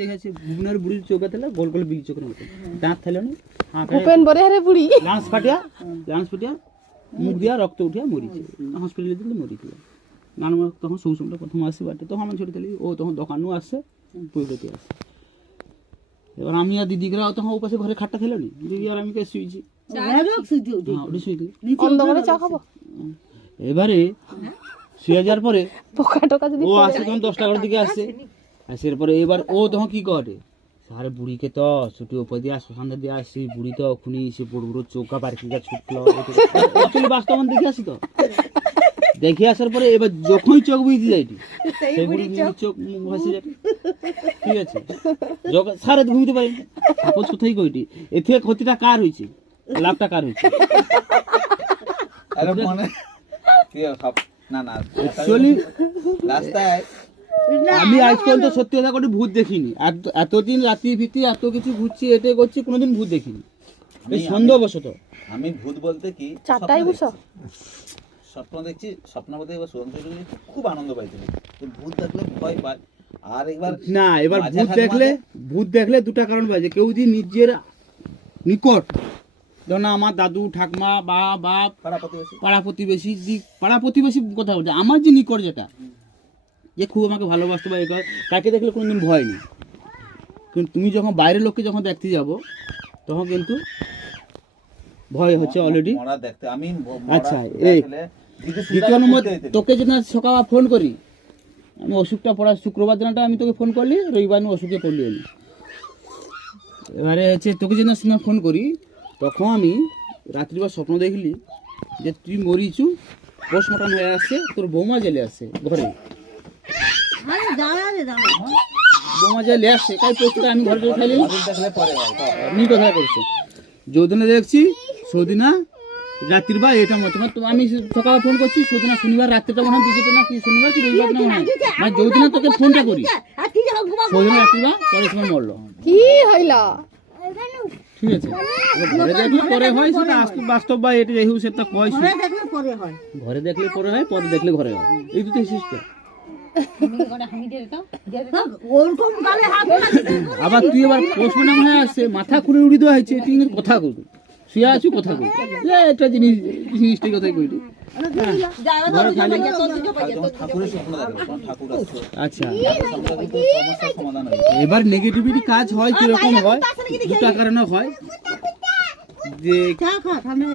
দেখেছি ভুবনের বুড়ির চোখে তেলে গোল গোল বিল চোখের মতো দাঁত থাইল না ভূপেন বরে হারে বুড়ি লাঞ্চ ফাটিয়া মুখ দিয়া রক্ত উঠিয়া মরিছে হসপিটালে দিলে মরিছিল নানু তখন সৌসুমটা প্রথম আসছে বাড়িতে তখন আমার ছোট তেলি ও তখন দোকানও আসছে পৈরতে আসছে এবার আমি আর দিদিগরাও তখন ও পাশে ঘরে খাটটা খেলো নি দিদি আর আমি কে শুয়েছি এবারে শুয়ে যাওয়ার পরে ও আসে তখন 10টা করে দিকে আসছে আসার পরে এবার ও তখন কি করে সারে বুড়িকে তো ছুটি উপর দিয়ে শ্মশান দিয়ে আসছি বুড়ি তো ওখানে সে বড় বড় চৌকা পার্কিংটা ছুটলো অ্যাকচুয়ালি বাস্তব দেখে আসি তো দেখে আসার পরে এবার যখনই চোখ বুঝতে যাইটি সেই বুড়ি চোখ মুখ ভাসে যায় ঠিক আছে সারে ঘুমিতে পারি আপন কোথায় কইটি এ থেকে ক্ষতিটা কার হয়েছে লাভটা কার হয়েছে আরে মানে কি না না অ্যাকচুয়ালি রাস্তায় আমি আজ পর্যন্ত সত্যি কথা করে ভূত দেখিনি এতদিন রাত্রি ভিত্তি এত কিছু ঘুরছি এতে করছি কোনোদিন ভূত দেখিনি এই সন্দেহবশত আমি ভূত বলতে কি চারটাই বুঝছো স্বপ্ন দেখছি স্বপ্ন বলতে এবার সুরঙ্গ খুব আনন্দ পাইছিল ভূত দেখলে ভয় পায় আর একবার না এবার ভূত দেখলে দুটা কারণ পাইছে কেউ যদি নিজের নিকট যেমন আমার দাদু ঠাকমা বা বাপ পাড়া প্রতিবেশী কথা বলছে আমার যে নিকট যেটা যে খুব আমাকে ভালোবাসতে বা তাকে দেখলে কোনোদিন ভয় নেই কিন্তু তুমি যখন বাইরের লোককে যখন দেখতে যাবো তখন কিন্তু ভয় হচ্ছে অলরেডি আচ্ছা এই দ্বিতীয় নম্বর তোকে যেন সকালে ফোন করি আমি অসুখটা পড়া শুক্রবার দিনটা আমি তোকে ফোন করলি রবিবার আমি অসুখে পড়লি আমি এবারে হচ্ছে তোকে যেন ফোন করি তখন আমি রাত্রিবার স্বপ্ন দেখলি যে তুই মরিছু পোস্টমর্টম হয়ে আসছে তোর বৌমা জেলে আসছে ঘরে বৌমা জেলে আসছে তাই পোস্টটা আমি ঘরে খাইলি আমি কথা করছি যৌদিনে দেখছি সৌদিনা রাত্রির বা এটা মতো আমি সকালে ফোন করছি সৌদিনা শনিবার রাত্রিটা মনে হয় দিতে না কি শনিবার কি রবিবার না মনে হয় না যৌদিনা তোকে ফোনটা করি সৌদিনা রাত্রিবা পরে সময় মরলো কি হইলা ঠিক আছে ঘরে দেখলে পরে হয় সেটা বাস্তব বা এটা যেহেতু সেটা কয় ঘরে দেখলে পরে হয় পরে দেখলে ঘরে হয় এই দুটো সিস্টেম আবার তুই এবার পোস্টমর্টম হয়ে আসছে মাথা খুলে উড়ি দেওয়া হয়েছে তুই কথা করবি শুয়ে আছি কথা করবি একটা জিনিসটা কোথায় করবি আচ্ছা এবার নেগেটিভিটি কাজ হয় কিরকম হয় দুটা কারণে হয় যে